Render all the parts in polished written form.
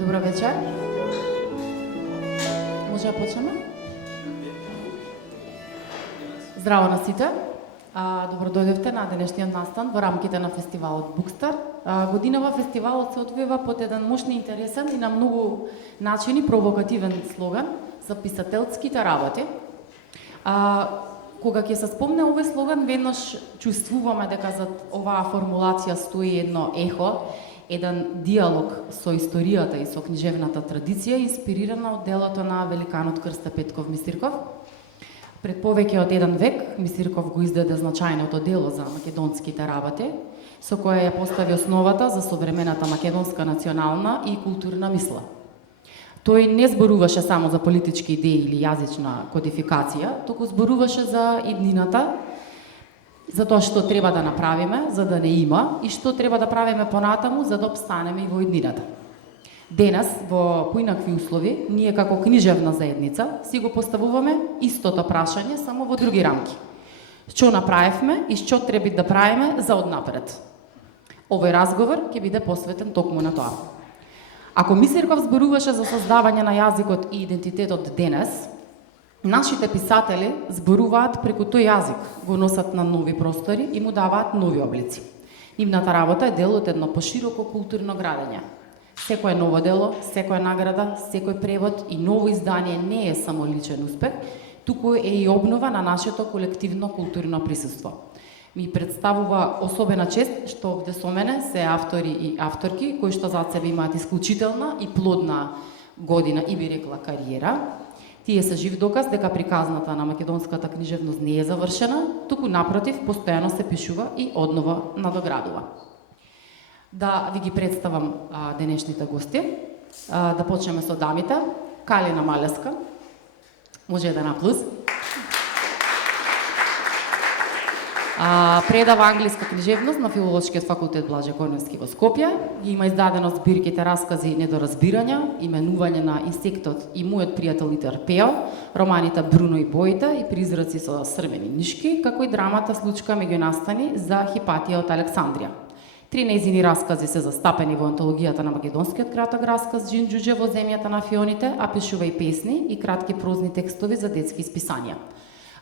Добро вечер. Може да почнеме? Здраво на сите. Добро дојдовте на денешниот настан во рамките на фестивалот Букстар. Годинава фестивалот се одвива под еден мощни, интересен и на многу начини провокативен слоган за писателските работи. Кога ќе се спомне овој слоган, веднаш чувствуваме дека за оваа формулација стои едно ехо, еден диалог со историјата и со книжевната традиција, инспирирана од делото на великанот Крсте Петков Мисирков. Пред повеќе од еден век Мисирков го издаде значајното дело за македонските работи, со кое ја постави основата за современата македонска национална и културна мисла. Тој не зборуваше само за политички идеи или јазична кодификација, туку зборуваше за иднината, за тоа што треба да направиме, за да не има, и што треба да правиме понатаму, за да обстанеме и во иднината. Денес, во поинакви услови, ние како книжевна заедница си го поставуваме истото прашање, само во други рамки. Што направивме и што треба да правиме за однапред? Овој разговор ќе биде посветен токму на тоа. Ако Мисирков зборуваше за создавање на јазикот и идентитетот денес, нашите писатели зборуваат преку тој јазик, го носат на нови простори и му даваат нови облици. Нивната работа е дел од едно пошироко културно градење. Секое ново дело, секоја награда, секој превод и ново издание не е само личен успех, туку е и обнова на нашето колективно културно присуство. Ми представува особена чест што овде со мене се автори и авторки кои што зад себе имаат исклучителна и плодна година и би рекла кариера. Тие се жив доказ дека приказната на македонската книжевност не е завршена, туку напротив, постојано се пишува и однова надоградува. Да ви ги представам денешните гости. Да почнеме со дамите. Калина Малеска. Може еден аплауз. Предава англиска книжевност на Филолошкиот факултет Блаже Коневски во Скопје. Ги има издадено збирките Раскази недоразбирања, Именување на инсектот и Мојот пријател Итер Пео, романите Бруно и Боите и Призраци со срвени нишки, како и драмата Случка меѓу настани за Хипатија од Александрија. 3 нејзини раскази се застапени во антологијата на македонскиот краток расказ Джинџуџе во земјата на фионите, а пишува и песни и кратки прозни текстови за детски исписања.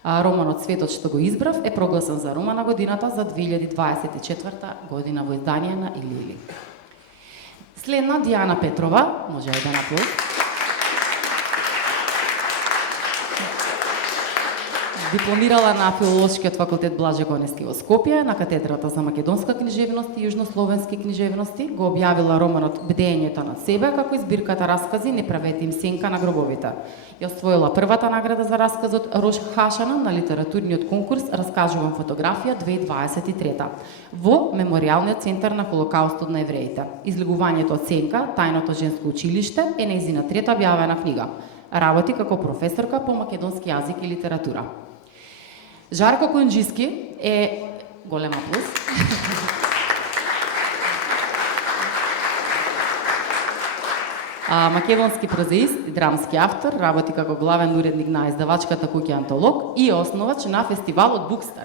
Романот Светот што го избрав е прогласен за роман на годината за 2024 година во издание на Илили. Следна Диана Петрова, може еден аплауз. Дипломирала на Филолошкиот факултет Блаже Коневски во Скопје, на катедрата за македонска книжевност и јужнословенски книжевности, го објавила романот Бдењето над себе, како и збирката раскази Не правете им сенка на гробовите. Ја освоила првата награда за расказот Рош Хашанан на литературниот конкурс Раскажувам фотографија 2023 во Меморијалниот центар на Холокаустот на евреите. Излегувањето од Сенка, тајното женско училиште, е нејзина трета објавена книга. Работи како професорка по македонски јазик и литература. Жарко Конџиски е голем аплауз. Македонски прозаист и драмски автор, работи како главен уредник на издавачката куќа Антолог и основач на фестивалот Букстар.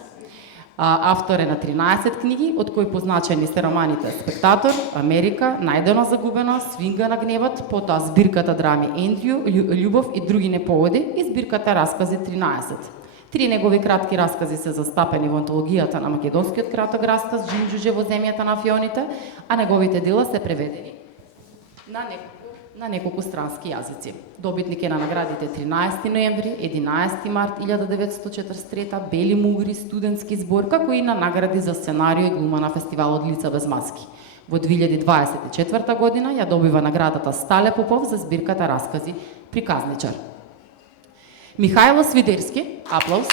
Автор е на 13 книги, од кои позначени се романите Спектатор, Америка, Најдено загубено, Свинга на гневот, потоа збирката драми Ендрю, Љубов и други неповоди и збирката Раскази 13. 3 негови кратки раскази се застапени во антологијата на македонскиот краток расказ Джинџуџе во земјата на фионите, а неговите дела се преведени на неколку странски јазици. Добитник е на наградите 13 ноември, 11 март 1943, Бели мугри, студентски збор, како и на награди за сценарио и глума на фестивалот Лица без маски. Во 2024 година ја добива наградата Стале Попов за збирката Раскази Приказничар. Михајло Свидерски, аплауз.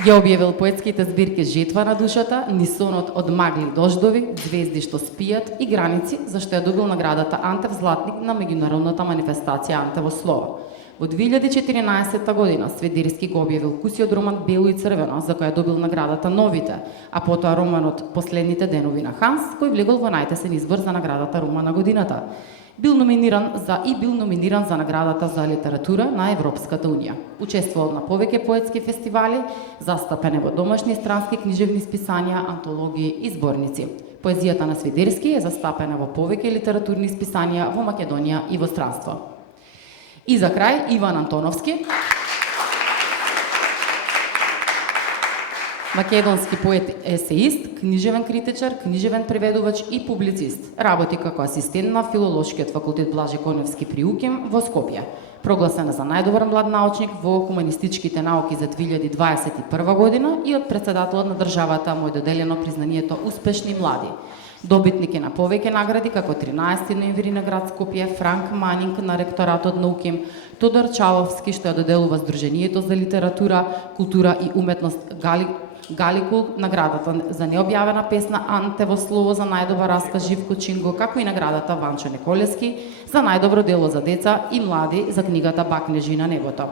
Ја објавил поетските збирки Жетва на душата, Нисонот од магли дождови, Звезди што спијат и Граници, за што ја добил наградата Антев Златник на меѓународната манифестација Антево слово. Во 2014 година Свидерски го објавил кусиот роман Бело и црвено, за која добил наградата Новите, а потоа романот Последните денови на Ханс, кој влегол во најтесен избор за наградата Роман на годината. Бил номиниран за наградата за литература на Европската унија. Учествувал на повеќе поетски фестивали, застапен е во домашни и странски книжевни списања, антологии и зборници. Поезијата на Свидерски е застапена во повеќе литературни исписанија во Македонија и во странство. И за крај, Иван Антоновски, македонски поет, есеист, книжевен критичар, книжевен преведувач и публицист. Работи како асистент на Филолошкиот факултет Блаже Коневски при УКИМ во Скопје. Прогласена за најдобар млад научник во хуманистичките науки за 2021 година и од председателот на државата му е доделено признанието Успешни млади. Добитник е на повеќе награди, како 13 ноември на град Скопје, Франк Манинг на ректоратот на УКИМ, Тодор Чаловски, што ја доделува Сдруженијето за литература, култура и уметност Галикул, наградата за необјавена песна Анте во слово за најдобар расказ Живко Чинго, како и наградата Ванчо Николевски за најдобро дело за деца и млади за книгата Бакнежи на небото.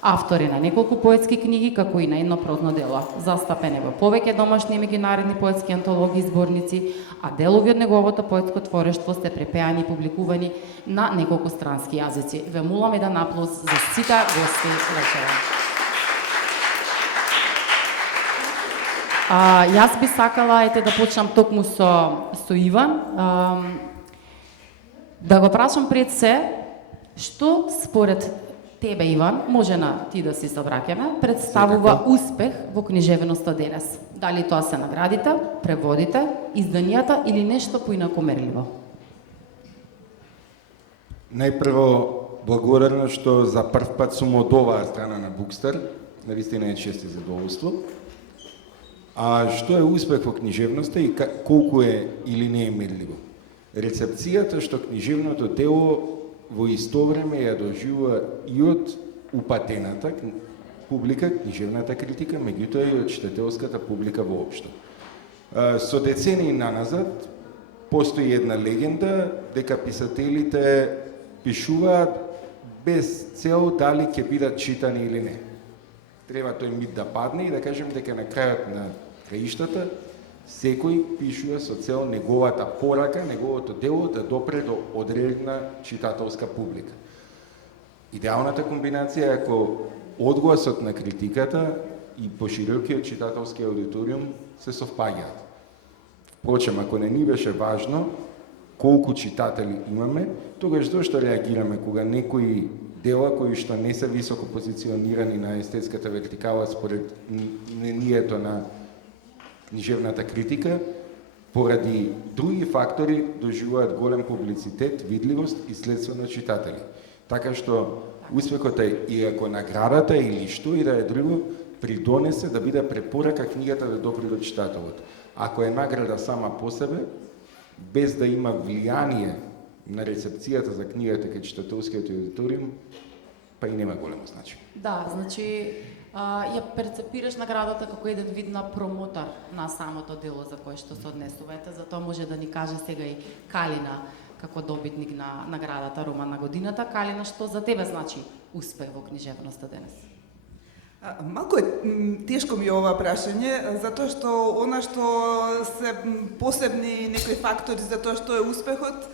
Автор е на неколку поетски книги, како и на едно прозно дело. Застапен е во повеќе домашни и меѓународни поетски антологии и зборници, а делови од неговото поетско творештво се препеани и публикувани на неколку странски јазици. Ве молам еден аплауз за сите гости вечера. Јас би сакала да почнам токму со Иван. Да го прашам пред се, што според тебе, Иван, може на ти да си собраќаме, представува успех во книжевноста денес? Дали тоа се наградите, преводите, изданијата или нешто поинаку мерливо? Најпрво, благодарна што за прв пат сум од оваа страна на Букстар. Навистина е чест и задоволство. А што е успех во книжевноста и колку е или не е мерливо? Рецепцијата што книжевното дело во исто време ја доживува и од упатената публика, книжевната критика, меѓутоа и од читателската публика воопшто. Со децении наназад постои една легенда дека писателите пишуваат без цел дали ќе бидат читани или не. Треба тој мит да падне и да кажем дека на крајот на краиштата секој пишува со цел неговата порака, неговото дело да допре до одредена читателска публика. Идеалната комбинација е ако одгласот на критиката и поширокиот читателски аудиториум се совпаѓаат. Впрочем, ако не ни беше важно колку читатели имаме, тогаш зошто реагираме кога некои дела кои што не се високо позиционирани на естетската вертикала според мнението на книжевната критика, поради други фактори доживуваат голем публицитет, видливост и следствено читатели. Така што успехот е и ако наградата или што и да е друго, придонесе да биде препорака книгата да допре до читателот. Ако е награда сама по себе, без да има влијание на рецепцијата за книгата кај читателскиот аудиториум, па и нема големо значење. Да, значи ја перцепираш наградата како еден вид на промотор на самото дело за кое што се однесувате, затоа може да ни каже сега и Калина како добитник на наградата Роман на годината. Калина, што за тебе значи успех во книжевноста денес? Малку е тешко ми е ова прашање, затоа што она што се посебни некои фактори за тоа што е успехот,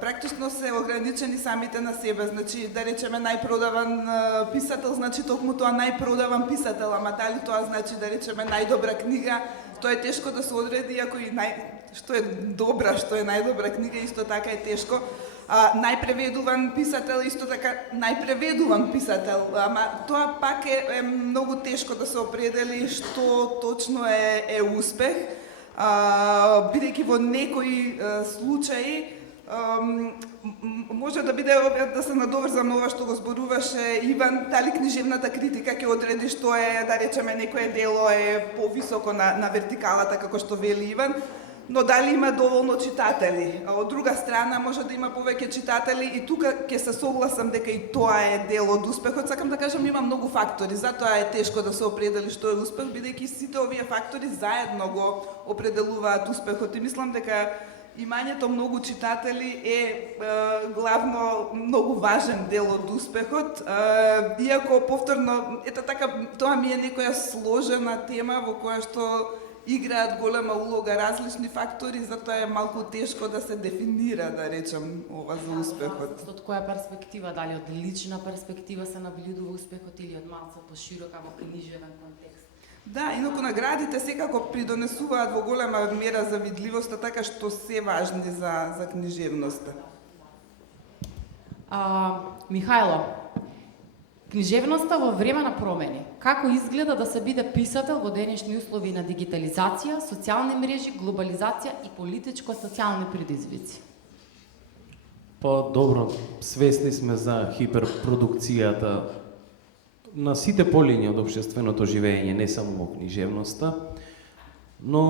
практично се ограничени самите на себе. Значи, да речеме најпродаван писател, значи токму тоа најпродаван писател, ама дали тоа значи да речеме најдобра книга, тоа е тешко да се одреди, ако и што е добра, што е најдобра книга, исто така е тешко. Најпреведуван писател, исто така најпреведуван писател, ама тоа пак е многу тешко да се определи што точно е успех, бидејќи во некои случаи може да биде да се надоврзам на ова што го зборуваше Иван, дали книжевната критика ќе одреди што е, да речеме, некое дело е повисоко на вертикалата, како што вели Иван, но дали има доволно читатели. Од друга страна, може да има повеќе читатели и тука ќе се согласам дека и тоа е дел од успехот. Сакам да кажам, има многу фактори, затоа е тешко да се определи што е успех, бидејќи сите овие фактори заедно го определуваат успехот и мислам дека имањето многу читатели е главно многу важен дел од успехот. Иако повторно, ето така, тоа ми е некоја сложена тема во која што играат голема улога различни фактори, затоа е малку тешко да се дефинира, да речем, ова за успехот. Од која перспектива, дали од лична перспектива се набљудува успехот или од малку поширока во книжевен контекст? Да, инаку наградите секако придонесуваат во голема мера за видливоста, така што се важни за книжевноста. Михајло, книжевноста во време на промени. Како изгледа да се биде писател во денешни услови на дигитализација, социјални мрежи, глобализација и политичко-социјални предизвици? Па добро, свесни сме за хиперпродукцијата на сите полиња од општественото живење, не само во книжевноста, но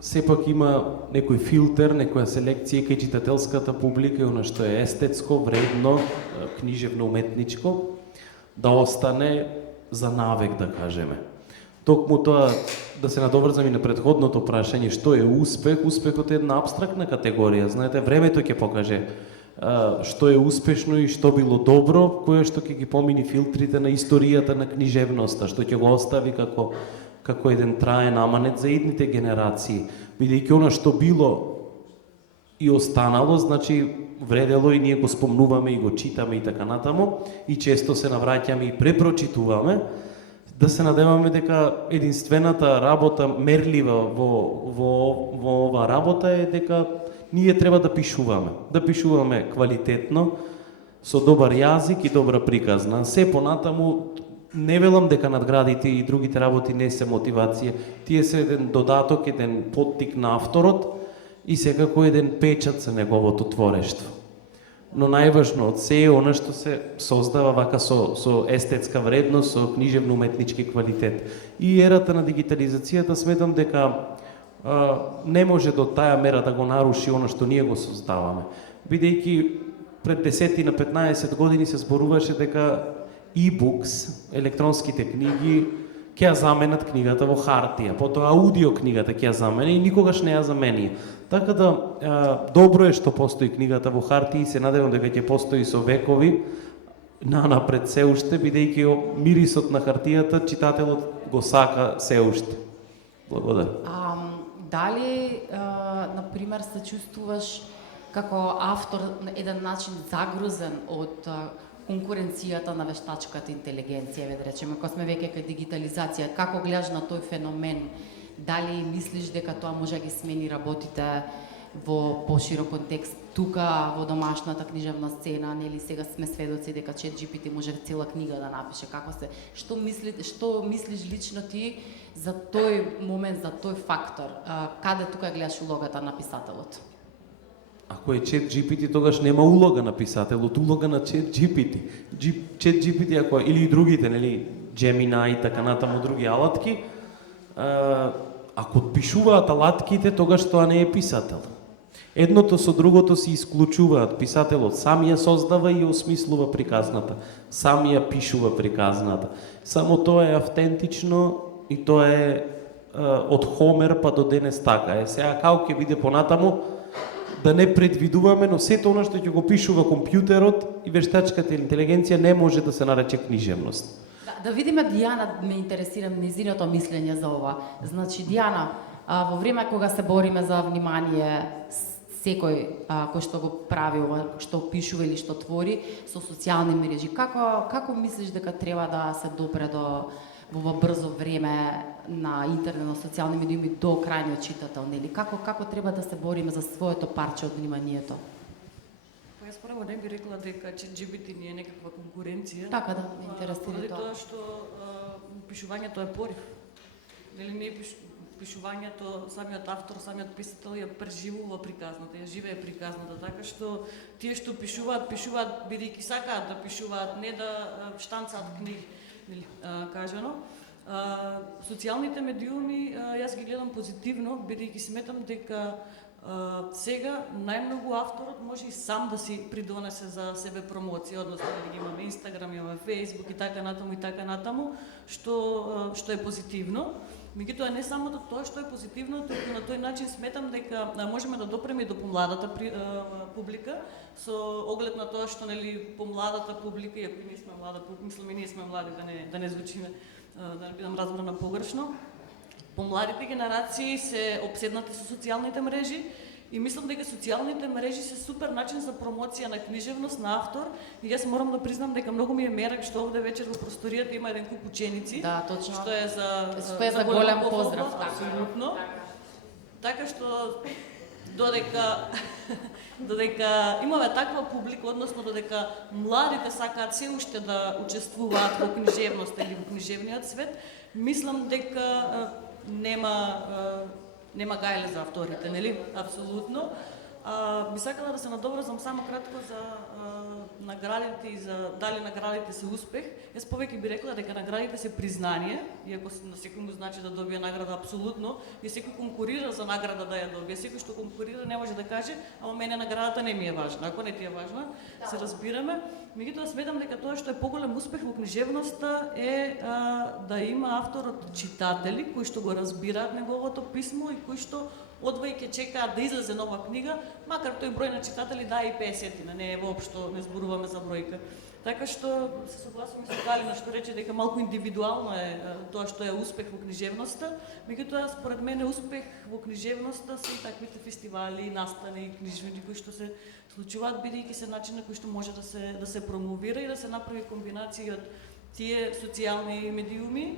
сепак има некој филтер, некоја селекција кај читателската публика, она што е естетско, вредно, книжевно, уметничко, да остане за навек, да кажеме. Токму тоа, да се надоврзам и на претходното прашање, што е успех? Успехот е една абстрактна категорија. Знаете, времето ќе покаже што е успешно и што било добро, кое што ќе ги помини филтрите на историјата на книжевноста, што ќе го остави како еден траен аманет за идните генерации. Бидејќи она што било и останало, значи вредело и ние го спомнуваме и го читаме и така натаму, и често се навраќаме и препрочитуваме, да се надеваме дека единствената работа мерлива во оваа работа е дека ние треба да пишуваме квалитетно, со добар јазик и добра приказна. Се понатаму, не велам дека надградите и другите работи не се мотивација, тие се еден додаток, еден поттик на авторот и секако еден печат за неговото творештво. Но најважно од се е она што се создава вака со естетска вредност, со книжевно-уметнички квалитет. И ерата на дигитализацијата сметам дека не може до таа мера да го наруши она што ние го создаваме. Бидејќи пред 10 на 15 години се зборуваше дека e-books, електронските книги, ќе ја заменат книгата во хартија, потоа аудио книгата ќе ја замени и никогаш не ја замени. Така да, добро е што постои книгата во хартија и се надевам дека ќе постои со векови, напред се уште, бидејќи мирисот на хартијата читателот го сака се уште. Благодарам. Дали, например, се чувствуваш како автор на еден начин загрузен од конкуренцијата на вештачката интелигенција, да речеме, кога сме веќе кај дигитализација, како гледаш на тој феномен? Дали мислиш дека тоа може да ги смени работите во поширок контекст тука во домашната книжевна сцена, нели сега сме сведоци дека ChatGPT може цела книга да напише. Што мислиш лично ти за тој момент, за тој фактор? Каде тука гледаш улогата на писателот? Ако е ChatGPT, тогаш нема улога на писателот, улога на ChatGPT. ChatGPT, ако или и другите, нели, Gemini и така натаму други алатки, ако пишуваат алатките, тогаш тоа не е писател. Едното со другото се исклучуваат. Писателот сам ја создава и ја осмислува приказната. Сам ја пишува приказната. Само тоа е автентично и тоа е од Хомер па до денес така е. Сега како ќе биде понатаму, да не предвидуваме, но сето она што ќе го пишува компјутерот и вештачката интелигенција не може да се нарече книжевност. Да видиме, Дијана, ме интересира незиното мислење за ова. Значи, Дијана, во време кога се бориме за внимание секој кој што го прави ова, што пишува или што твори со социјални мрежи, како мислиш дека треба да се допре до во ова брзо време на интернет, на социјални медиуми до крајниот читател, нели? Како треба да се бориме за своето парче од вниманието? Јас прво не би рекла дека ChatGPT не е некаква конкуренција. Така да, ме интересира тоа. Тоа што пишувањето е порив. Нели не пишувањето, самиот автор, самиот писател ја преживува приказната, ја живее приказната, така што тие што пишуваат бидејќи сакаат да пишуваат, не да штанцаат книги, нели кажано. Социјалните медиуми јас ги гледам позитивно, бидејќи сметам дека сега најмногу авторот може и сам да си придонесе за себе промоција, односно да имаме Инстаграм, имаме Фејсбук и така натаму, што е позитивно. Меѓутоа не само тоа што е позитивно, туку на тој начин сметам дека можеме да допреме до помладата публика, со оглед на тоа што нели помладата публика, иако ние сме млада, мислиме ние сме млади, да не звучиме, да не бидам разбрана погрешно. Помладите генерации се обседнати со социјалните мрежи И мислам дека социјалните мрежи се супер начин за промоција на книжевност, на автор. И јас морам да признам дека многу ми е мерак што овде вечер во просторијата има еден куп ученици. Да, точно. Што е за голем поздрав. Апсолутно. Така што додека имаме таква публика, односно додека младите сакаат се уште да учествуваат во книжевноста или во книжевниот свет, мислам дека нема гајле за авторите, нели? Апсолутно. Би сакала да се надобразам само кратко за наградите и за дали наградите се успех. Јас повеќе би рекла дека наградите се признание, иако на секој му значи да добие награда апсолутно, и секој конкурира за награда да ја добие. Секој што конкурира не може да каже, ама мене наградата не ми е важна. Ако не ти е важна, се разбираме. Меѓутоа сметам дека тоа што е поголем успех во книжевноста е да има авторот читатели кои што го разбираат неговото писмо и кои што одвајќи чекаат да излезе нова книга, макар тој број на читатели да е и 50, не е воопшто, не зборуваме за бројка. Така што се согласувам со Галина што рече дека малку индивидуално е тоа што е успех во книжевноста, меѓутоа според мене успех во книжевноста се и таквите фестивали, настани, книжевни кои што се случуваат, бидејќи се начин на кој што може да се промовира и да се направи комбинација од тие социјални медиуми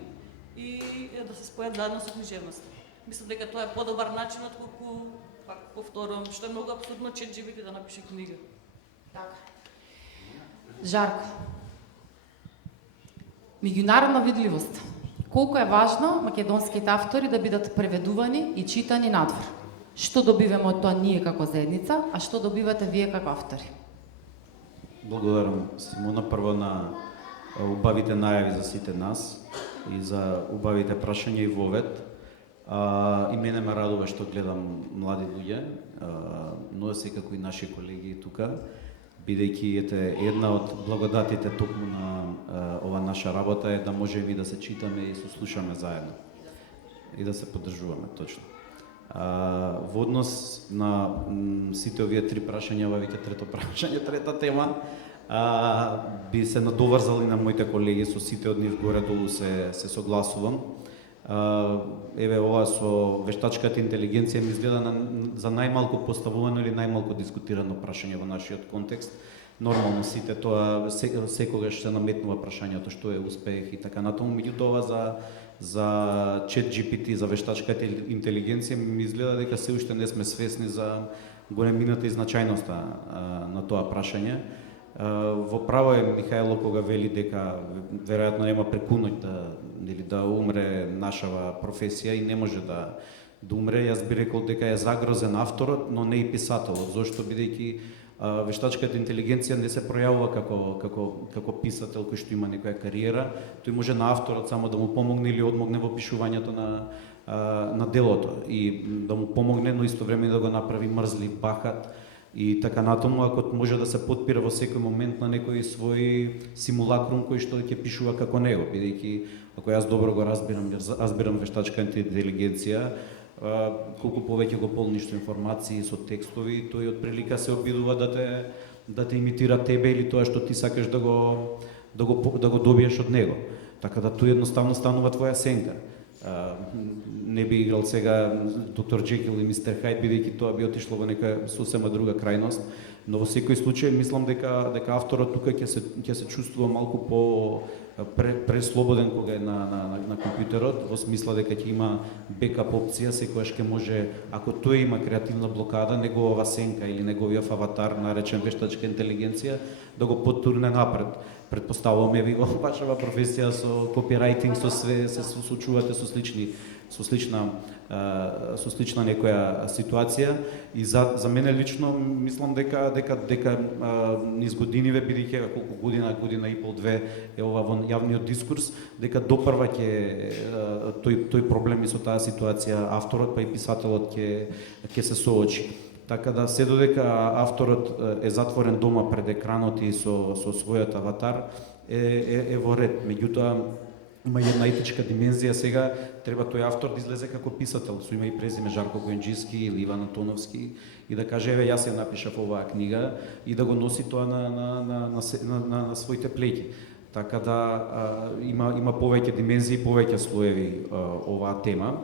и да се спојат заедно со книжевноста. Мислам дека тоа е подобар начин отколку, пак повторувам, што е многу апсурдно ChatGPT да напише книга. Така. Жарко. Меѓународна видливост. Колку е важно македонските автори да бидат преведувани и читани надвор? Што добиваме од тоа ние како заедница, а што добивате вие како автори? Благодарам, Симона, прво на убавите најави за сите нас и за убавите прашања и вовет. И мене ме радува што гледам млади луѓе, но секако и наши колеги тука, бидејќи една од благодатите токму на ова наша работа е да можеме и да се читаме и се слушаме заедно и да се поддржуваме точно. Во однос на сите овие три прашања, вавите трето прашање, трета тема, би се надоврзал и на моите колеги, со сите од нив горе-долу се согласувам. Еве ова со вештачката интелигенција ми изгледа за најмалку поставувано или најмалку дискутирано прашање во нашиот контекст. Нормално сите тоа секогаш се наметнува прашањето што е успех и така натаму, меѓутоа за ChatGPT, за вештачката интелигенција ми изгледа дека се уште не сме свесни за големината и значајноста на тоа прашање. Во право е Михајло кога вели дека веројатно нема прекуноќ да умре нашава професија и не може да умре. Јас би рекол дека е загрозен авторот, но не и писателот. Зошто? Бидејќи вештачката интелигенција не се пројавува како писател кој што има некоја кариера, тој може на авторот само да му помогне или одмогне во пишувањето на делото и да му помогне, но истовремено да го направи мрзлив, бахат и така натаму, ако може да се подпира во секој момент на некој свој симулакрум кој што ќе пишува како него, бидејќи ако јас добро го разбирам вештачката интелигенција, колку повеќе го полниш со информации, со текстови, тој од прилика се обидува да те имитира тебе или тоа што ти сакаш да го добиеш од него. Така да тој едноставно станува твоја сенка. Не би играл сега доктор Джекил и мистер Хайд, бидејќи тоа би отишло во нека сосема друга крајност, но во секој случај мислам дека авторот тука ќе се чувствува малку по преслободен кога е на компјутерот, во смисла дека ќе има бекап опција, секогаш ќе може, ако тој има креативна блокада, неговава сенка или неговиот аватар, наречен вештачка интелигенција, да го поттурне напред. Предпоставуваме ви во вашава професија со копирајтинг, со све се соочувате со слична некоја ситуација и за мене лично мислам дека низ годиниве, бидејќи колку година и пол, две е ова во јавниот дискурс, дека допрва ќе тој проблем и со таа ситуација авторот па и писателот ќе се соочи. Така да се додека авторот е затворен дома пред екранот и со својот аватар е во ред. Меѓутоа има една етичка димензија сега, треба тој автор да излезе како писател, со име и презиме Жарко Гојанџиски или Иван Антоновски и да каже еве јас ја напишав оваа книга и да го носи тоа на своите плеќи. Така да има повеќе димензии, повеќе слоеви оваа тема.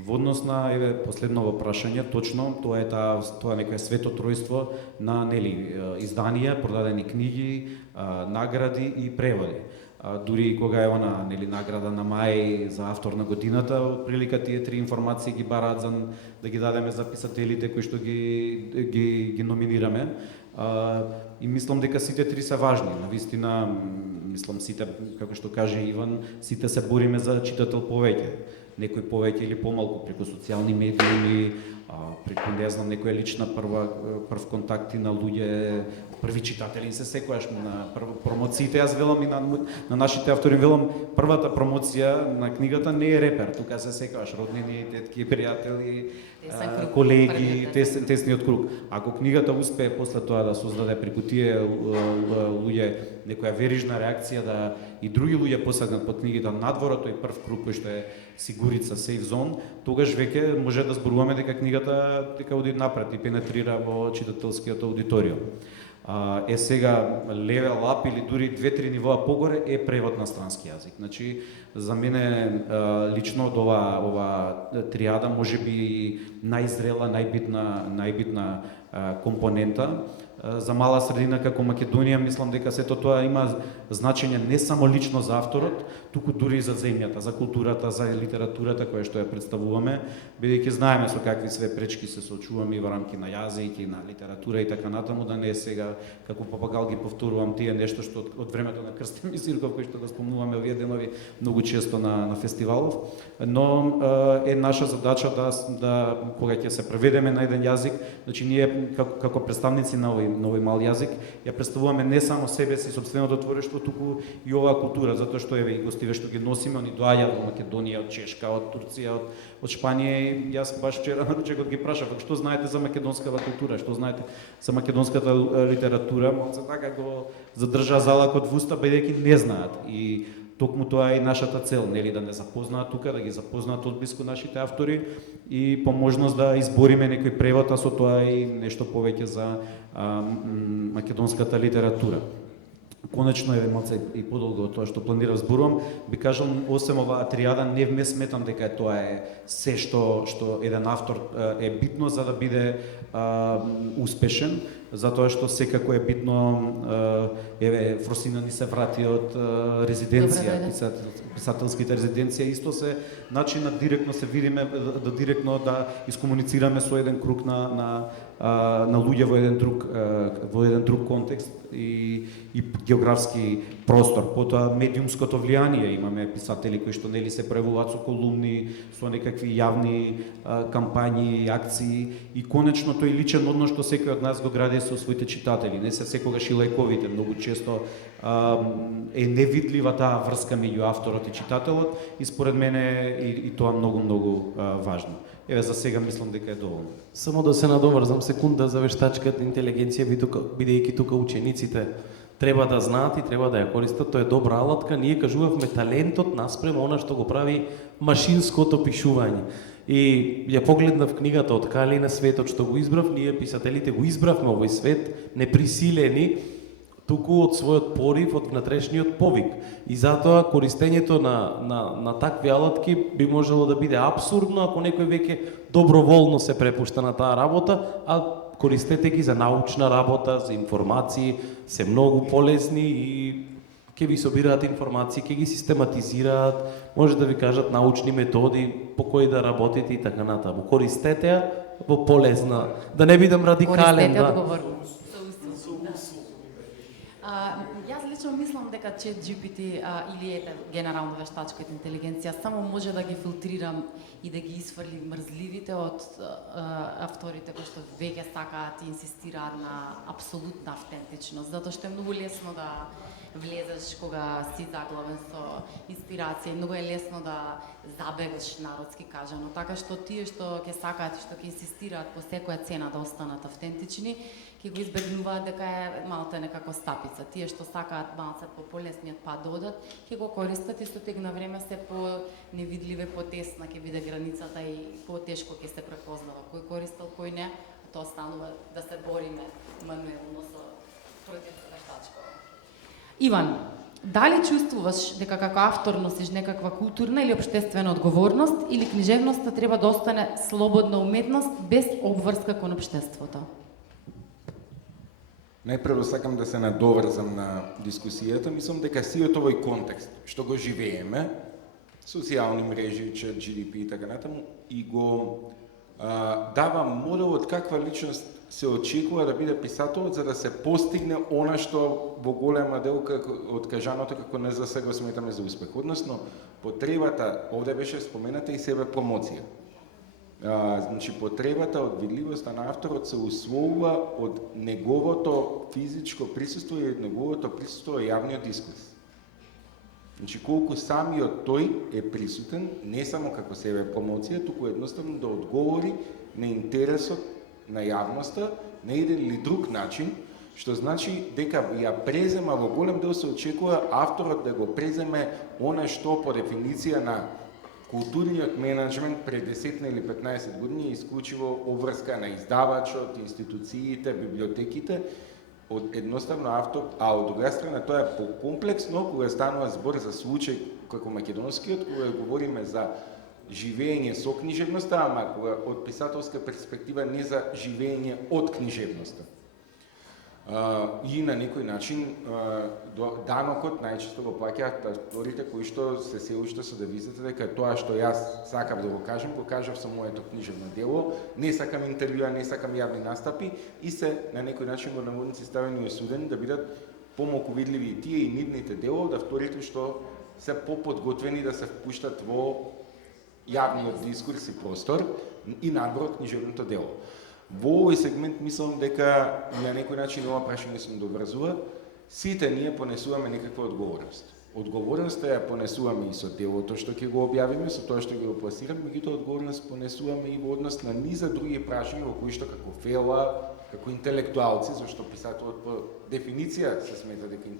Во однос на последново прашање, точно тоа е тоа некое свето тројство на изданија, продадени книги, награди и преводи. Дури кога е она награда на мај за автор на годината, прилика тие три информации ги бараат за да ги дадеме за писателите кои што ги номинираме. И мислам дека сите три се важни. Навистина, мислам сите, како што каже Иван, сите се бориме за читател повеќе. Некој повеќе или помалку преку социјални медиуми, преку не знам некоја лична прв контакти на луѓе, први читатели се секојаш на промоциите. Јас велам и на нашите автори велам, првата промоција на книгата не е репер, тука се секојаш роднини, тетки, пријатели, колеги, тесниот круг. Ако книгата успее после тоа да создаде преку тие луѓе некоја верижна реакција и други луѓе посегнат под книгите надвор, тој прв круг кој што е сигурица, safe zone, тогаш веќе може да зборуваме дека книгата оди напред и пенетрира во читателскиот аудиториум. Сега level up или дури 2-3 нивоа погоре е превод на странски јазик. Значи, за мене лично од ова триада можеби најзрела, најбитна компонента. За мала средина како Македонија, мислам дека сето тоа има значење не само лично за авторот, туку дури и за земјата, за културата, за литературата која што ја представуваме, бидејќи знаеме со какви све пречки се соочуваме и во рамки на јазик и на литература и така натаму, да не е сега како папагал ги повторувам тие нешто што од времето на Крстен Мисирков кој што го спомнуваме овие денови многу често на фестивалов, но е наша задача да кога ќе се преведеме на еден јазик, значи ние како представници на овој мал јазик ја представуваме не само себе си сопственото творештво, туку и оваа култура, затоа што и гостиве што ги носиме, они доаѓаат во Македонија, од Чешка, од Турција, од Шпанија, и јас баш вчера на ручекот ги прашав што знаете за македонската култура, што знаете за македонската литература, малце така го задржаа залакот во уста бидејќи не знаат. И токму тоа е и нашата цел, нели, да не запознаат тука, да ги запознаат одблиску нашите автори и по можност да избориме некој превод, а со тоа и нешто повеќе за македонската литература. Конечно е малце и подолго од тоа што планирав зборувам, би кажал, освен оваа тријада, не ме сметам дека тоа е се што еден автор е битно за да биде успешен, затоа што секако е битно, Фросина ни се врати од резиденција, писателските резиденција, исто се начин на директно се видиме, да директно да искомуницираме со еден круг на луѓе во еден друг контекст и географски простор. Потоа медиумското влијание, имаме писатели кои што нели се пројавуваат со колумни, со некакви јавни кампањи, акции, и конечно тој личен однос што секој од нас го гради со своите читатели. Не се секогаш и лајковите, многу често е невидлива таа врска меѓу авторот и читателот, и според мене и тоа многу важно. Еве за сега мислам дека е доволно. Само да се надоврзам секунда за вештачката интелигенција, бидејќи тука учениците треба да знаат и треба да ја користат, тоа е добра алатка. Ние кажувавме талентот наспрема она што го прави машинското пишување. И ја погледнав книгата од Кали на светот што го избрав, ние писателите го избравме овој свет неприсилени, туку од својот порив, од внатрешниот повик. И затоа користењето на такви алатки би можело да биде апсурдно ако некој веќе доброволно се препушта на таа работа, а користете ги за научна работа, за информации, се многу полезни и ќе ви собираат информации, ќе ги систематизираат, може да ви кажат научни методи по кои да работите и така натаму. Користете ја во полезна, да не бидам радикален. Користете одговорно. Јас лично мислам дека ChatGPT или генерално вештачката интелигенција само може да ги филтрирам и да ги изфрли мрзливите од авторите кои што веќе сакаат и инсистираат на апсолутна автентичност, затоа што е многу лесно да влезеш кога си заглавен со инспирација, многу е лесно да забегаш, народски кажано, така што тие што ќе сакаат и што ќе инсистираат по секоја цена да останат автентични, ќе го избегнуваат дека е малку некако стапица. Тие што сакаат малце по полесниот пат да одат, ќе го користат и со тек на време се по невидливе, потесна ќе биде границата и потешко ќе се препознава кој користел, кој не. Тоа станува да се бориме мануелно против вештачката. Иван, Дали чувствуваш дека како автор носиш некаква културна или општествена одговорност или книжевноста треба да остане слободна уметност без обврска кон општеството? Најпрво сакам да се надоврзам на дискусијата. Мислам дека сиот овој контекст што го живееме, социјални мрежи, чат, GDP и така натаму, и го дава модел од каква личност се очекува да биде писателот за да се постигне она што во голема дел од кажаното како не за сега сметаме за успех. Односно, потребата, овде беше спомената и себе промоција. Значи, потребата од видливоста на авторот се условува од неговото физичко присуство и од неговото присуство во јавниот дискурс. Значи, колку самиот тој е присутен, не само како себе промоција, туку едноставно да одговори на интересот на јавноста на еден или друг начин, што значи дека ја презема, во голем дел се очекува авторот да го преземе она што по дефиниција на културниот менеджмент пред 10 или 15 години е исклучиво обврска на издавачот, институциите, библиотеките, од едноставно автор, а од друга страна тоа е покомплексно кога станува збор за случај како македонскиот, кога говориме за живење со книжевноста, ама кога од писателска перспектива не за живење од книжевноста. И на некој начин данокот најчесто го плаќаат авторите кои што се се уште со девизата дека тоа што јас сакав да го кажам со моето книжевно дело, не сакам интервјуа, не сакам јавни настапи и се на некој начин во наводници ставени осудени да бидат помалку видливи и тие и нивните дела од авторите што се поподготвени да се впуштат во јавниот дискурс и простор и надвор од книжевното дело. Во овој сегмент мислам дека на некој начин ова прашање се доврзува. Сите ние понесуваме некаква одговорност. Одговорноста ја понесуваме и со делото што ќе го објавиме, со тоа што ќе го пласираме, меѓутоа одговорност понесуваме и во однос на низа други прашања во кои што како фела, како интелектуалци, зашто писателот по дефиниција се смета дека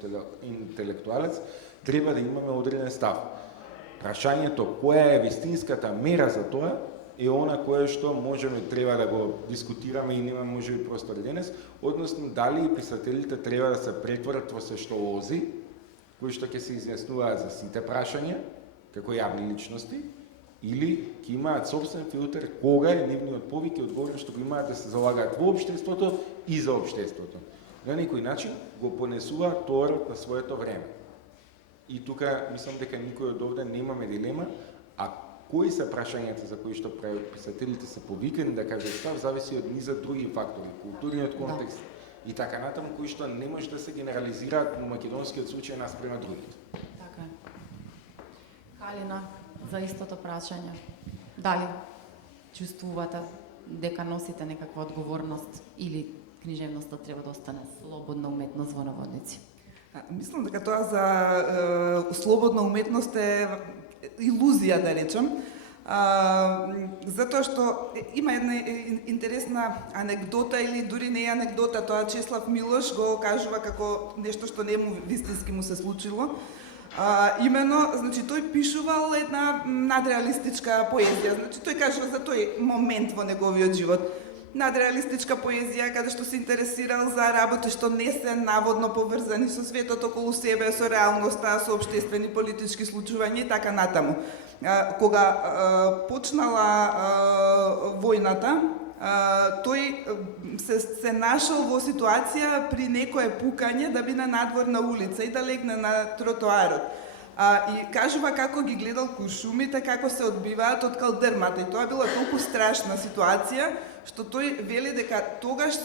интелектуалец, треба да имаме одреден став. Прашањето која е вистинската мера за тоа е она кое што можеме треба да го дискутираме и нема можеби простор денес, односно дали и писателите треба да се претворат во се што ози, кои што ќе се изјаснуваат за сите прашања, како јавни личности, или ќе имаат собствен филтер кога е нивниот повик и одговорност што го имаат да се залагаат во општеството и за општеството. На некој начин го понесуваат товарот на своето време. И тука мислам дека никој од овде немаме дилема, а кои се прашањата за кои што писателите се повикани да кажат став, зависи од низа други фактори, културниот контекст и така натаму, кои што не може да се генерализираат во македонскиот случај наспрема другите. Така е. Калина, за истото прашање. Дали чувствувате дека носите некаква одговорност или книжевноста треба да остане слободна уметност во наводници? Мислам дека тоа за слободна уметност е илузија, да речем, затоа што има една интересна анегдота или дури не е анегдота, тоа Чеслав Милош го кажува како нешто што не му вистински му се случило. Имено, значи тој пишувал една надреалистичка поезија, значи тој кажува за тој момент во неговиот живот. Надреалистичка поезија, каде што се интересирал за работи што не се наводно поврзани со светот околу себе, со реалноста, со општествени политички случувања и така натаму. Кога почнала војната, тој се нашол во ситуација при некое пукање да биде надвор на улица и да легне на тротоарот. И кажува како ги гледал куршумите, како се одбиваат од калдермата. И тоа била толку страшна ситуација, што тој вели дека тогаш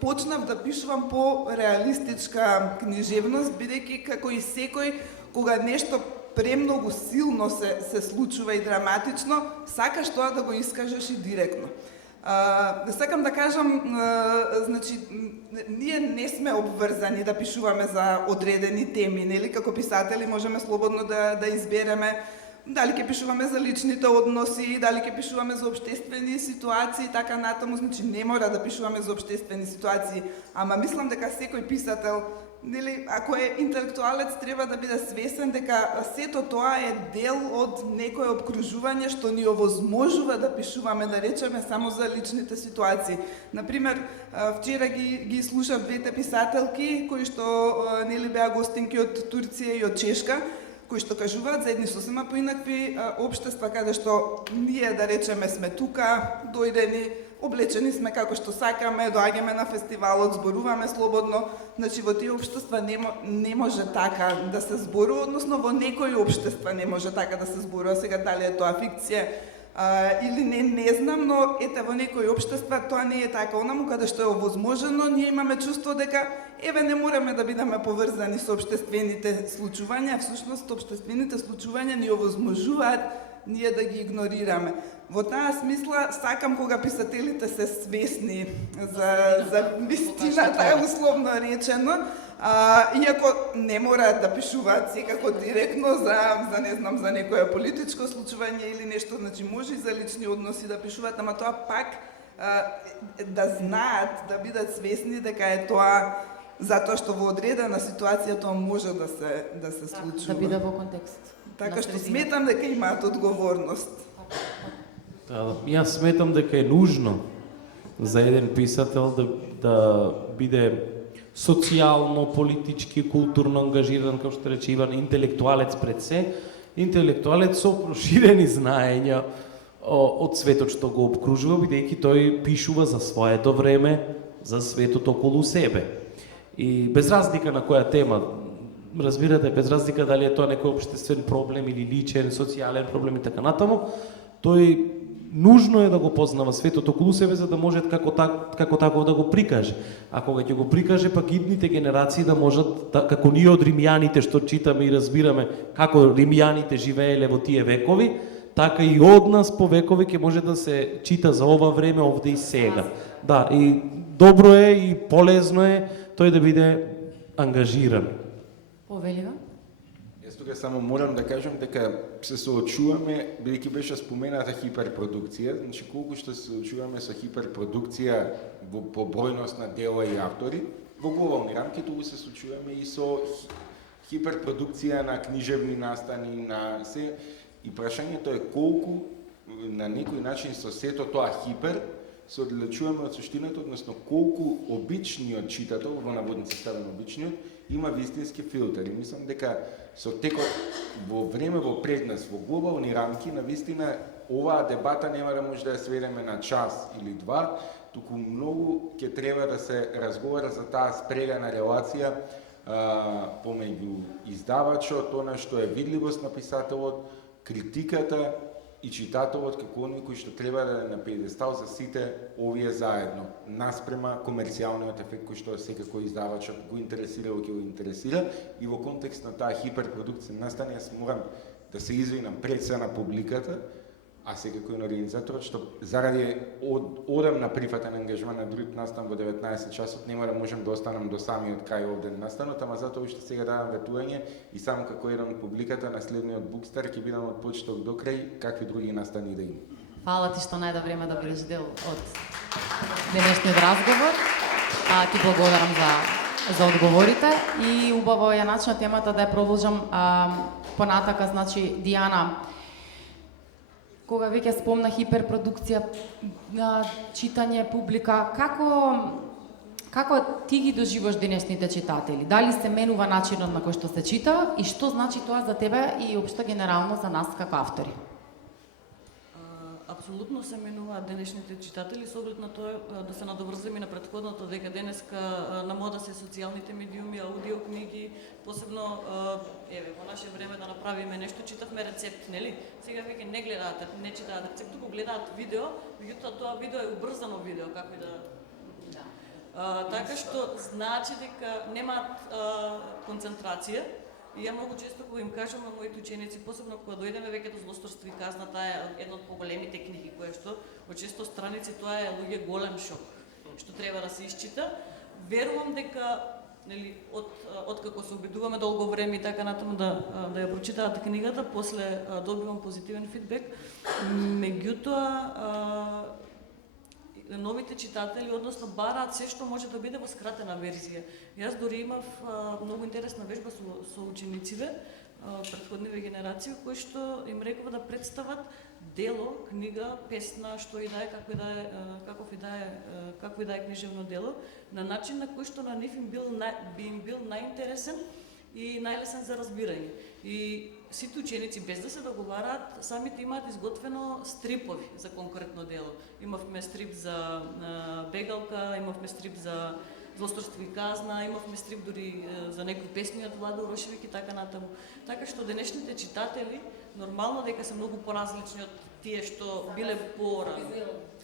почнав да пишувам по реалистичка книжевност, бидејќи како и секој, кога нешто премногу силно се случува и драматично, сакаш тоа да го искажеш и директно. Сакам да кажам, значи, ние не сме обврзани да пишуваме за одредени теми, нели? Како писатели можеме слободно да избереме дали ќе пишуваме за личните односи, дали ќе пишуваме за општествени ситуации и така натаму, значи не мора да пишуваме за општествени ситуации, ама мислам дека секој писател нели, ако е интелектуалец, треба да биде свесен дека сето тоа е дел од некое обкружување што ни овозможува да пишуваме, да речеме, само за личните ситуации. Например, вчера ги слушав двете писателки кои што нели беа гостинки од Турција и од Чешка, кои што кажуваат за едни сосема поинакви општества каде што ние, да речеме, сме тука, дојдени, облечени сме како што сакаме, доаѓаме на фестивалот, зборуваме слободно. Значи во тие општества не може така да се зборува, односно во некои општества не може така да се зборува. Сега дали е тоа фикција или не знам, но ете во некои општества тоа не е така. Онаму каде што е овозможено, ние имаме чувство дека еве не мораме да бидеме поврзани со општествените случувања, всушност општествените случувања ни овозможуваат ние да ги игнорираме. Во таа смисла сакам кога писателите се свесни за вистината, условно речено, иако не мораат да пишуваат секако директно за не знам, за некое политичко случување или нешто, значи може и за лични односи да пишуваат, ама тоа пак да знаат, да бидат свесни дека е тоа затоа што во одредена ситуација тоа може да се случува. Да биде во контекст. Така што сметам дека имаат одговорност. Јас сметам дека е нужно за еден писател да биде социјално, политички, културно ангажиран, како што рече Иван, интелектуалец пред се, интелектуалец со проширени знаења од светот што го обкружува, бидејќи тој пишува за своето време, за светот околу себе. И без разлика на која тема, разбирате, без разлика дали е тоа некој општествен проблем или личен, социјален проблем и така натаму, тој нужно е да го познава светот околу себе за да може како таков да го прикаже. А кога ќе го прикаже, пак идните генерации да можат, како ние од римјаните што читаме и разбираме како римјаните живееле во тие векови, така и од нас по векови ќе може да се чита за ова време овде и сега. Да, и добро е и полезно е тој да биде ангажиран. Повелива? Јас тука само морам да кажам дека се соочуваме, бидејќи беше спомената хиперпродукција, значи колку што се соочуваме со хиперпродукција по бројност на дела и автори, во глобални рамки туку се соочуваме и со хиперпродукција на книжевни настани, на се. И прашањето е колку на некој начин со сето тоа хипер се одличуваме од суштината, односно колку обичниот читател, во наводници ставам обичниот, има вистински филтери. Мислам дека со текот во време во пред нас, во глобални рамки, на вистина оваа дебата нема да може да ја сведеме на час или два, туку многу ќе треба да се разговара за таа спрегана релација помеѓу издавачот, она што е видливост на писателот, критиката и читателот како оние кои што треба да е на педестал за сите овие заедно, наспрема комерцијалниот ефект кој што секако издавачот го интересира или ќе го интересира, и во контекст на таа хиперпродукција настани, јас морам да се извинам пред се на публиката, а секако и на организаторот, што заради одамна прифатен ангажман на друг настан во 19 часот нема да можам да останам до самиот крај овде на настанот, ама затоа што сега давам ветување и само како еден од публиката на следниот Bookster ќе бидам од почеток до крај, какви други настани да има. Фала ти што најде време да бидеш дел од денешниот разговор. Ти благодарам за одговорите и убаво ја начна темата да ја продолжам понатака, значи Дијана, кога веќе спомна хиперпродукција, читање, публика, како ти ги доживаш денешните читатели? Дали се менува начинот на кој што се чита и што значи тоа за тебе и општо генерално за нас како автори? Апсолутно се менуваат денешните читатели со оглед на тоа да се надоврзам и на претходното дека денеска на мода се социјалните медиуми, аудиокниги, посебно еве во наше време да направиме нешто, читавме рецепт, нели? Сега веќе не гледаат, не читаат рецепт, туку гледаат видео, меѓутоа тоа видео е убрзано видео, како и да така што значи дека немаат концентрација. И ја многу често кога им кажам на моите ученици, посебно кога дојдеме веќе до Злосторство и казна, таа е една од поголемите книги која што од 600 страници тоа е луѓе голем шок што треба да се исчита. Верувам дека нели од како се обидуваме долго време и така натаму да ја прочитаат книгата, после добивам позитивен фидбек. Меѓутоа новите читатели, односно бараат се што може да биде во скратена верзија. Јас дори имав многу интересна вежба со учениците, претходниве генерации, кои што им рекува да представат дело, книга, песна, што и да е, какво и да е книжевно дело, на начин на кој што на нив би им бил најинтересен и најлесен за разбирање. И сите ученици, без да се договараат, самите имаат изготвено стрипови за конкретно дело. Имавме стрип за Бегалка, имавме стрип за Злосторство и казна, имавме стрип дури за некои песни од Владо Урошевик и така натаму. Така што денешните читатели нормално дека се многу поразлични од тие што биле порано.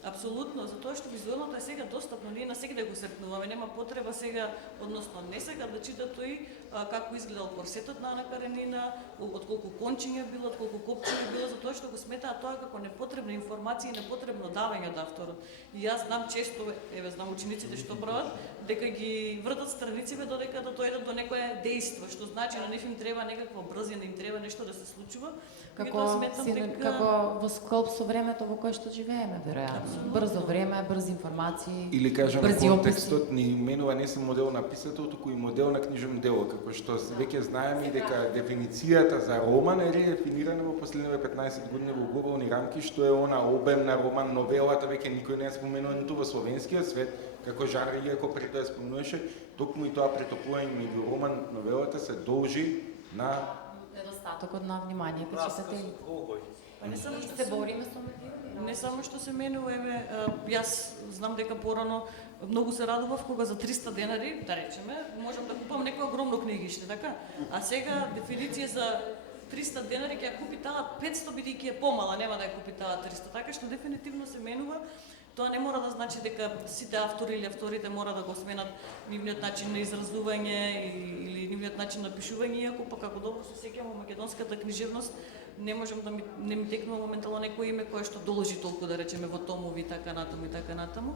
Апсолутно, затоа што визуелното е сега достапно, ние на сега да го сретнуваме, нема потреба сега, односно не сега да чита тој како изгледал корсетот на Ана Каренина, од колку кончиња било, од колку копчиња било, затоа што го сметаа тоа како непотребна информација и непотребно давање од авторот. И јас знам често, знам учениците што прават, дека ги вртат страниците додека да дојдат до некое дејство, што значи на нив им треба некаква брзина, им треба нешто да се случува. Како во склоп со времето во кое што живееме, веројатно. Брзо време, брзи информации, Или кажам, брзи контекстот ни менува не само модел на писател, туку и модел на книжевно дело, како што веќе знаеме дека дефиницијата за роман е редефинирана во последниве 15 години во глобални рамки, што е она обем на роман, новелата, веќе никој не е споменува ниту во словенскиот свет, како жанр, иако пред тоа спомнуваше, токму и тоа претопување меѓу роман, новелата се должи на недостатокот на внимание кај читателите. Не само што се бориме со не само што се менува, јас знам дека порано многу се радував кога за 300 денари, да речеме, можам да купам некој огромно книгиште, така? А сега дефиниција за 300 денари ќе ја купи таа 500 бидејќи е помала, нема да ја купи таа 300, така што дефинитивно се менува. Тоа не мора да значи дека сите автори или авторите мора да го сменат нивниот начин на изразување или нивниот начин на пишување, иако па како добро се сеќавам во македонската книжевност, не можам да не ми текнува моментално некој име кое што должи толку, да речеме, во томови и така натаму.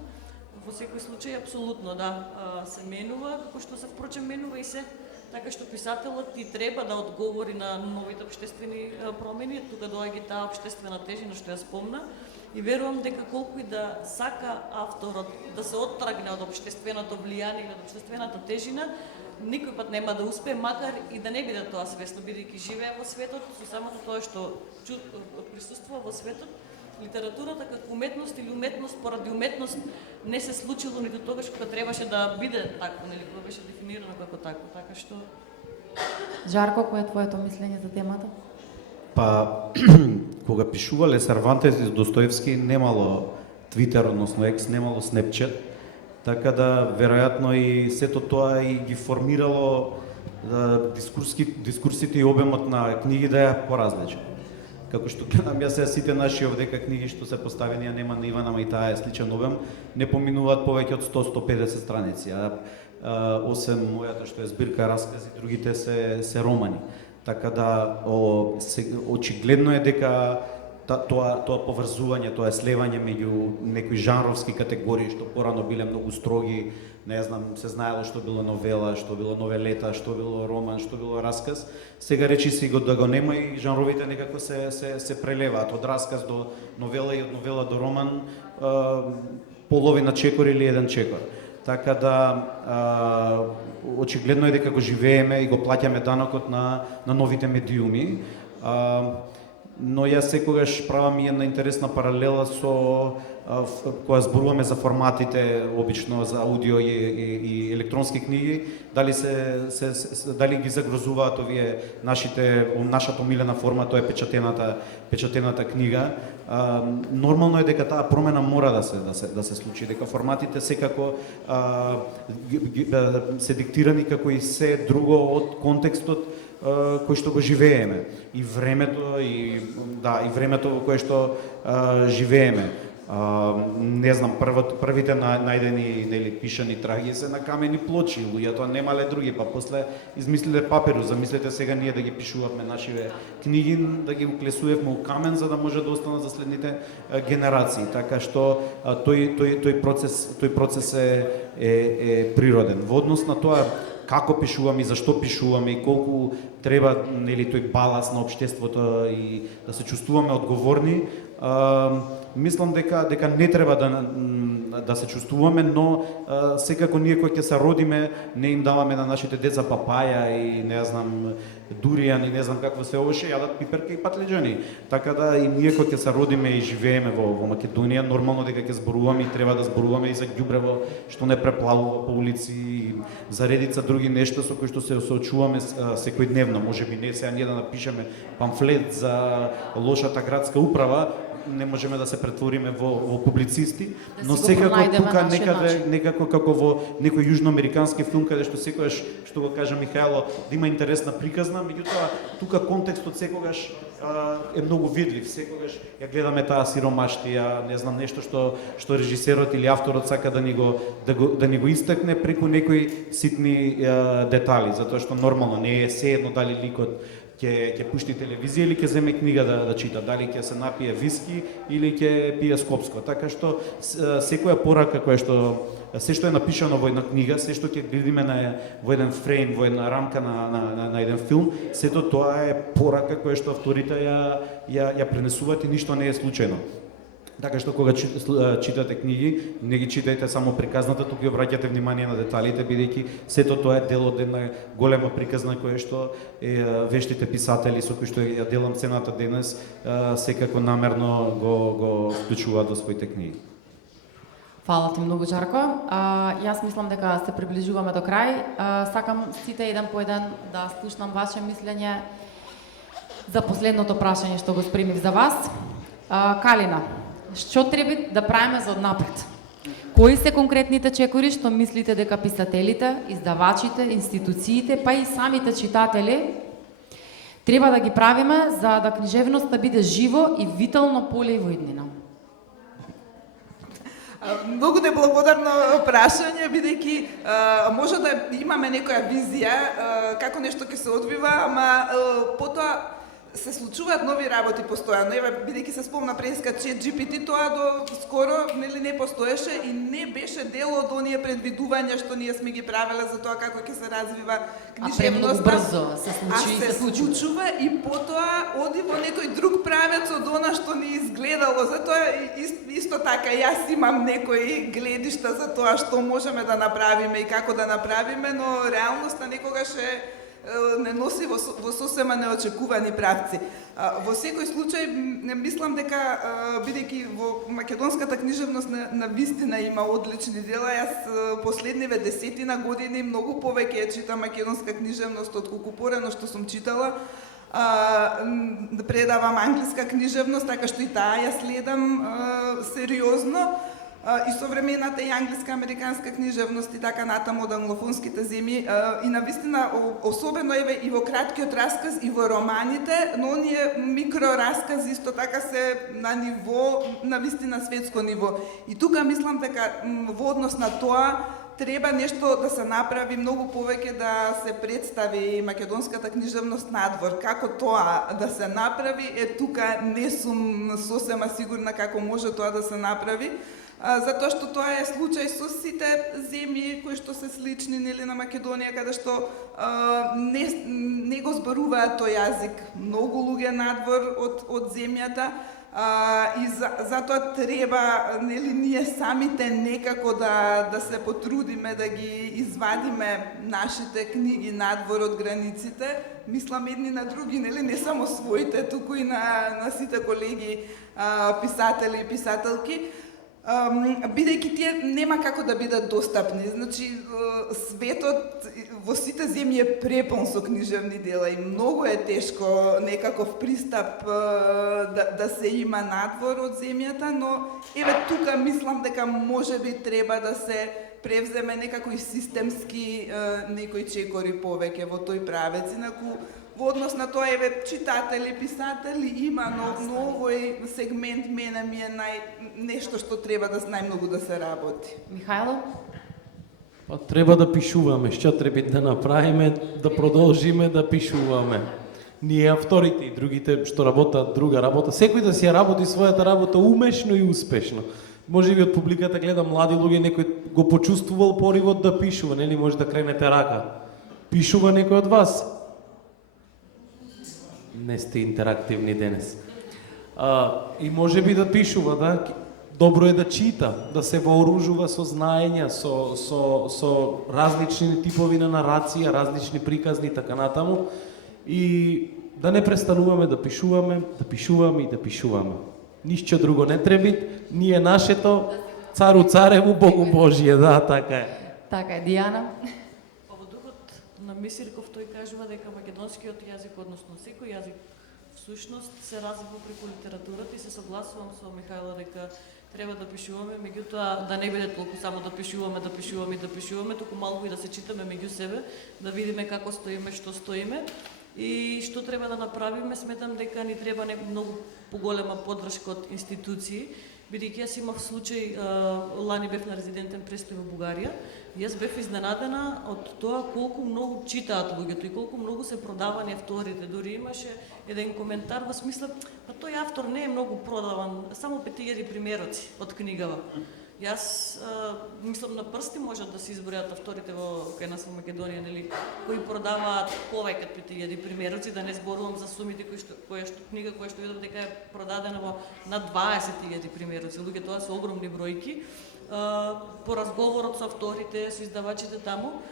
Во секој случај апсолутно да се менува, како што се впрочем менува и се, така што писателот и треба да одговори на новите општествени промени, тука доаѓа таа општествена тежина што ја спомна. И верувам дека колку и да сака авторот да се оттргне од општественото влијание или од општествената тежина, никој пат нема да успее, макар и да не биде тоа свесно, бидејќи живее во светот, со самото тоа што присуствува во светот. Литературата како уметност или уметност поради уметност не се случило ниту тогаш кога требаше да биде такво, нели, кога беше дефинирано како такво, така што... Жарко, кој е твоето мислење за темата? Па, кога пишувале Сервантес и Достоевски, немало Твитер, односно Екс, немало Снепчат, така да веројатно и сето тоа и ги формирало дискурсите и обемот на книги да е поразличен. Како што гледам јас сите наши овдека книги што се поставени, а нема на Ивана Мајтаа е сличен обем, не поминуваат повеќе од 100-150 страници, осем мојата што е збирка раскази, другите се романи. Така да очигледно е дека тоа поврзување, тоа слевање меѓу некои жанровски категории што порано биле многу строги, не знам, се знаело што било новела, што било новелета, што било роман, што било расказ. Сега речи си го да го нема и жанровите некако се прелеваат од расказ до новела и од новела до роман, половина чекор или еден чекор. Така да очигледно е дека го живееме и го плаќаме данокот на новите медиуми. Но јас секогаш правам и една интересна паралела со кога зборуваме за форматите, обично за аудио и електронски книги, дали ги загрозуваат овие нашата омилена форма, тоа е печатената книга. Нормално е дека таа промена мора да се случи, дека форматите секако се диктирани како и се друго од контекстот кој што го живееме, и времето во кое што живееме. Не знам, првите најдени, нели, пишани трагии се на камени плочи, луѓето немале други, па после измислиле папирус. Замислете сега ние да ги пишувавме нашиве книги, да ги уклесувавме у камен за да може да останат за следните генерации. Така што тој процес е природен. Во однос на тоа како пишуваме и зашто пишуваме и колку треба, нели, тој баланс на општеството и да се чувствуваме одговорни, мислам дека не треба да се чувствуваме, но секако ние кои ќе се родиме, не им даваме на нашите деца папаја и не знам дуријан и не знам какво се овоше, јадат пиперка и патлеџани. Така да и ние кои ќе се родиме и живееме во Македонија, нормално дека ќе зборуваме и треба да зборуваме и за ѓубрево што не преплавува по улици и за редица други нешта со кои што се соочуваме секојдневно. Можеби не сега ние да напишеме памфлет за лошата градска управа, не можеме да се претвориме во публицисти, но секако тука некако како во некој јужноамерикански филм каде што секогаш, што го кажа Михајло, да има интересна приказна, меѓутоа тука контекстот секогаш е многу видлив, секогаш ја гледаме таа сиромаштија, не знам нешто што режисерот или авторот сака да ни го истакне преку некои ситни детали, затоа што нормално не е сеедно дали ликот ќе пушти телевизија или ќе земе книга да чита, дали ќе се напие виски или ќе пие скопско. Така што секоја порака која што се што е напишано во една книга, се што ќе гледиме во еден фрейм, во една рамка на еден филм, сето тоа е порака која што авторите ја пренесуваат и ништо не е случајно. Така што кога читате книги, не ги читајте само приказната, туку ја обраќате внимание на деталите, бидејќи сето тоа е дел од една голема приказна која што вештите писатели со кои што ја делам цената денес секако намерно го вклучуваат во своите книги. Фала ти многу, Жарко. Јас мислам дека се приближуваме до крај. Сакам сите еден по еден да слушнам ваше мислење за последното прашање што го спремив за вас. Калина, што треба да правиме за однапред? Кои се конкретните чекори што мислите дека писателите, издавачите, институциите, па и самите читатели треба да ги правиме за да книжевноста биде живо и витално поле и во иднина? Многу те благодарно прашање, бидејќи може да имаме некоја визија како нешто ќе се одвива, ама потоа се случуваат нови работи постојано. Еве, бидејќи се спомна преска ChatGPT, тоа до скоро не постоеше и не беше дел од оние предвидувања што ние сме ги правеле за тоа како ќе се развива книжевноста. А премногу брзо се случи и се случува и потоа оди во некој друг правец од она што ни изгледало. Затоа исто така јас имам некои гледишта за тоа што можеме да направиме и како да направиме, но реалноста некогаш не носи во сосема неочекувани правци. Во секој случај, мислам дека, бидејќи во македонската книжевност на вистина има одлични дела, јас последниве 10 години многу повеќе читам македонска книжевност отколку порано што сум читала. Предавам англиска книжевност, така што и таа ја следам сериозно. И современата и англиска, американска книжевност и така натаму од англофонските земји и навистина особено еве и во краткиот расказ и во романите, но оние микроразкази исто така се на ниво, навистина светско ниво. И тука мислам дека во однос на тоа треба нешто да се направи многу повеќе да се представи македонската книжевност надвор. Како тоа да се направи, тука не сум сосема сигурна како може тоа да се направи. Затоа што тоа е случај со сите земји кои што се слични нели на Македонија, каде што не го зборуваат тој јазик многу луѓе надвор од земјата. И затоа треба нели ние самите некако да се потрудиме да ги извадиме нашите книги надвор од границите. Мислам едни на други, нели не само своите, туку и на сите колеги писатели и писателки. Бидејќи тие нема како да бидат достапни. Значи, светот во сите земји е препон со книжевни дела и многу е тешко некаков пристап да се има надвор од земјата, но еве тука мислам дека можеби треба да се превземе некако и системски некои чекори повеќе во тој правец. Инаку во однос на тоа, еве, читатели, писатели има, но овој сегмент мене ми е нешто што треба да најмногу да се работи. Михајло? Па треба да пишуваме, што треба да направиме, да продолжиме да пишуваме. Ние авторите и другите што работат друга работа, секој да си ја работи својата работа умешно и успешно. Може би од публиката гледам млади луѓе, некој го почувствувал поривот да пишува, нели може да кренете рака. Пишува некој од вас? Не сте интерактивни денес. И може би да пишува, добро е да чита, да се вооружува со знаења, со различни типови на нарација, различни приказни, така натаму, и да не престануваме да пишуваме и да пишуваме. Ништо друго не треба, ние нашето, цару цареву, Богу Божие, да, така е. Така е, Дијана. Во духот на Мисирков тој кажува дека македонскиот јазик, односно секој јазик, всушност се развива преку литературата и се согласувам со Михајло дека треба да пишуваме, меѓутоа да не биде толку само да пишуваме, туку малку и да се читаме меѓу себе, да видиме како стоиме, што стоиме и што треба да направиме. Сметам дека ни треба многу поголема поддршка од институции, бидејќи јас имав случај, лани бев на резидентен престој во Бугарија, јас бев изненадена од тоа колку многу читаат луѓето и колку многу се продавани авторите. Дури имаше еден коментар во смисла, па тој автор не е многу продаван, само 5000 примероци од книгава. Јас мислам на прсти можат да се избројат авторите кај нас во Македонија, нели, кои продаваат повеќе од 5000 примероци, да не зборувам за сумите книга која што видов дека е продадена во над 20.000 примероци. Луѓе, тоа се огромни бројки. По разговорот со авторите, со издавачите таму,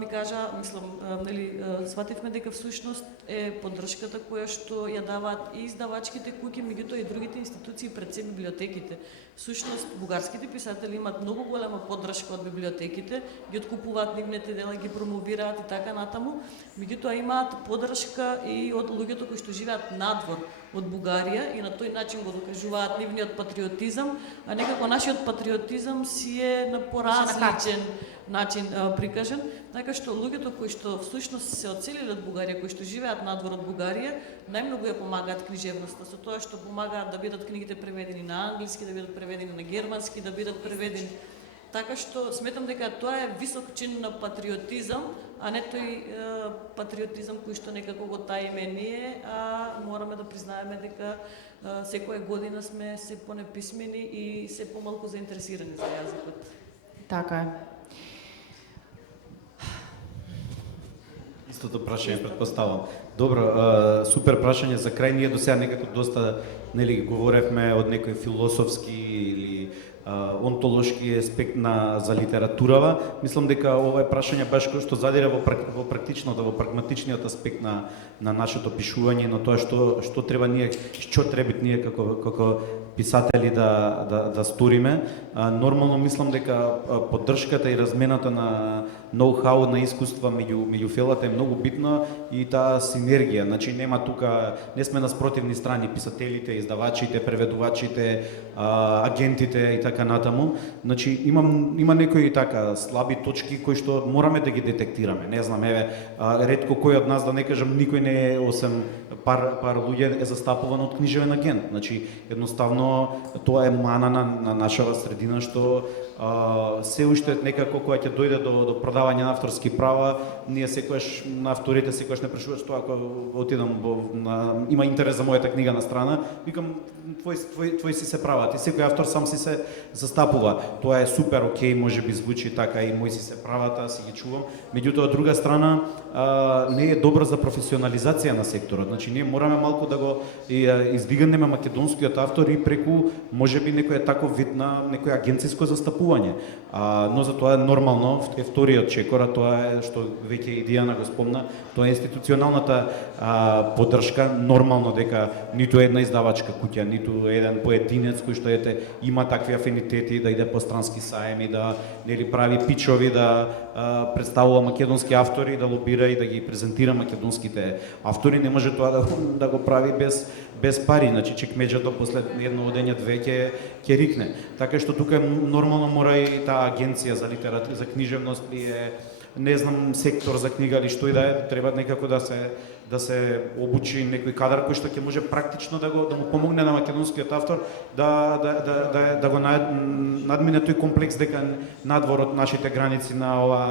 ми кажа, мислам, нели, свативме дека всушност е поддршката која што ја даваат и издавачките куќи, меѓутоа и другите институции, пред се библиотеките. Всушност, бугарските писатели имаат многу голема поддршка од библиотеките, ги откупуваат нивните дела, ги промовираат и така натаму, меѓутоа имаат поддршка и од луѓето кои што живеат надвор од Бугарија и на тој начин го докажуваат нивниот патриотизам, а некако нашиот патриотизам си е на поразличен начин прикажен, така што луѓето кои што всушност се одселиле од Бугарија, кои што живеат надвор од Бугарија, најмногу ја помагаат книжевноста, со тоа што помагаат да бидат книгите преведени на англиски, да бидат преведени на германски, да бидат преведени. Така што сметам дека тоа е висок чин на патриотизам, а не тој патриотизам кој што некако го таиме ние, а мораме да признаеме дека секоја година сме се понеписмени и се помалку заинтересирани за јазикот. Така е. Истото прашање предпоставам. Добро, супер прашање за крај. Ние до сега некако доста, нели, говоревме од некој философски или онтолошки аспект за литературава. Мислам дека ова е прашање баш кој што задира во практичното, во прагматичниот аспект на нашето пишување, на тоа што треба ние како писатели да сториме. Нормално мислам дека поддршката и размената на ноу-хау, на искуства меѓу фелата е многу битна и таа синергија. Значи нема тука, не сме на спротивни страни, писателите, издавачите, преведувачите, агентите и така натаму. Значи има некои така слаби точки кои што мораме да ги детектираме. Не знам, ретко кој од нас, да не кажам никој не е, осем пар луѓе е застапуван од книжевен агент. Значи едноставно тоа е мана на нашава средина што се уште некако кога ќе дојде до продавање на авторски права, ние секогаш на авторите секогаш не прашуваш тоа ако отидам има интерес за мојата книга на страна, викам твој си се прават и секој автор сам си се застапува. Тоа е супер окей, можеби звучи така и мој си се правата, си ги чувам. Меѓутоа од друга страна не е добро за професионализација на секторот. Значи ние мораме малку да го издигнеме македонскиот автор и преку можеби некој таков вид на некој агенциско застапување. Но за тоа е нормално, е вториот чекор, а тоа е што веќе и Дијана го спомна, тоа е институционалната поддршка. Нормално дека ниту една издавачка куќа, ниту еден поединец кој што има такви афинитети да иде по странски саеми, да нели прави пичови, да представува македонски автори, да лобира и да ги презентира македонските автори, не може тоа да го прави без пари. Значи чекмеџето после едно одење две ќе рикне. Така што тука нормално мора и таа агенција за литература, за книжевност или не знам сектор за книга или што и да е, треба некако да се обучи некој кадар кој што ќе може практично да му помогне на македонскиот автор да го надмине тој комплекс дека надвор од нашите граници на ова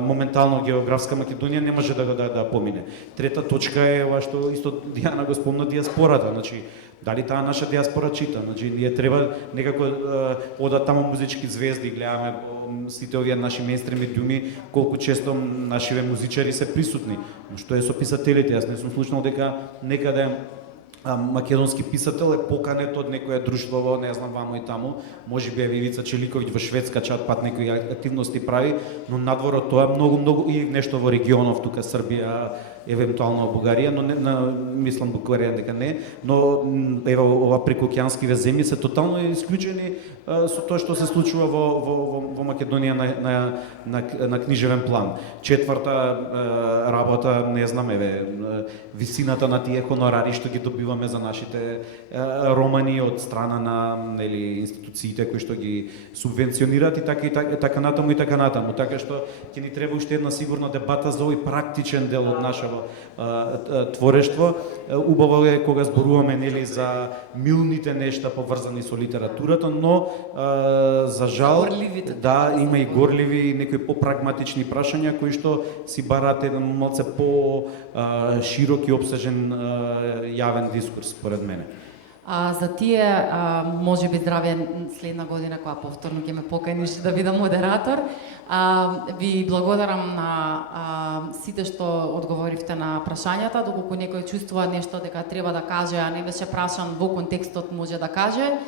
моментално географска Македонија не може да помине. Трета точка е ова што исто Дијана го спомна, диаспората. Значи дали таа наша диаспора чита? Значи ние треба некако одат таму музички звезди, гледаме сите овие наши мејнстрим медиуми, колку често нашиве музичари се присутни. Но што е со писателите? Јас не сум слушнал дека некаде македонски писател е поканет од некое друштво, не знам, ваму и таму, можеби е Ивица Челиковиќ во Шведска чат пат некои активности прави, но надвор од тоа многу и нешто во регионов, тука Србија, евентуално Бугарија, но мислам Бугарија дека не, но ева ова прекоокеанскиве земји се тотално исклучени со тоа што се случува во Македонија на книжевен план. Четврта работа, не знам, висината на тие хонорари што ги добиваме за нашите романи од страна на институциите кои што ги субвенционираат и така натаму и така натаму. Така што ќе ни треба уште една сигурна дебата за овој практичен дел од нашето творештво. Убаво е кога зборуваме за милните нешта поврзани со литературата, но за жал има и горливи некои попрагматични прашања кои што си бараат еден малце по широк и обсежен јавен дискурс според мене. За тие, може би здраве следна година кога повторно ќе ме поканиш да бидам модератор. Ви благодарам на сите што одговоривте на прашањата, доколку некој чувствува нешто дека треба да каже, а не беше прашан во контекстот, може да каже.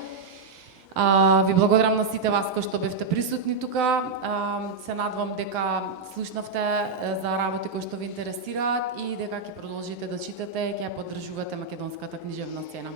Ви благодарам на сите вас кои што бевте присутни тука. Се надвам дека слушнавте за работи кои што ви интересираат и дека ќе продолжите да читате и ќе ја поддржувате македонската книжевна сцена.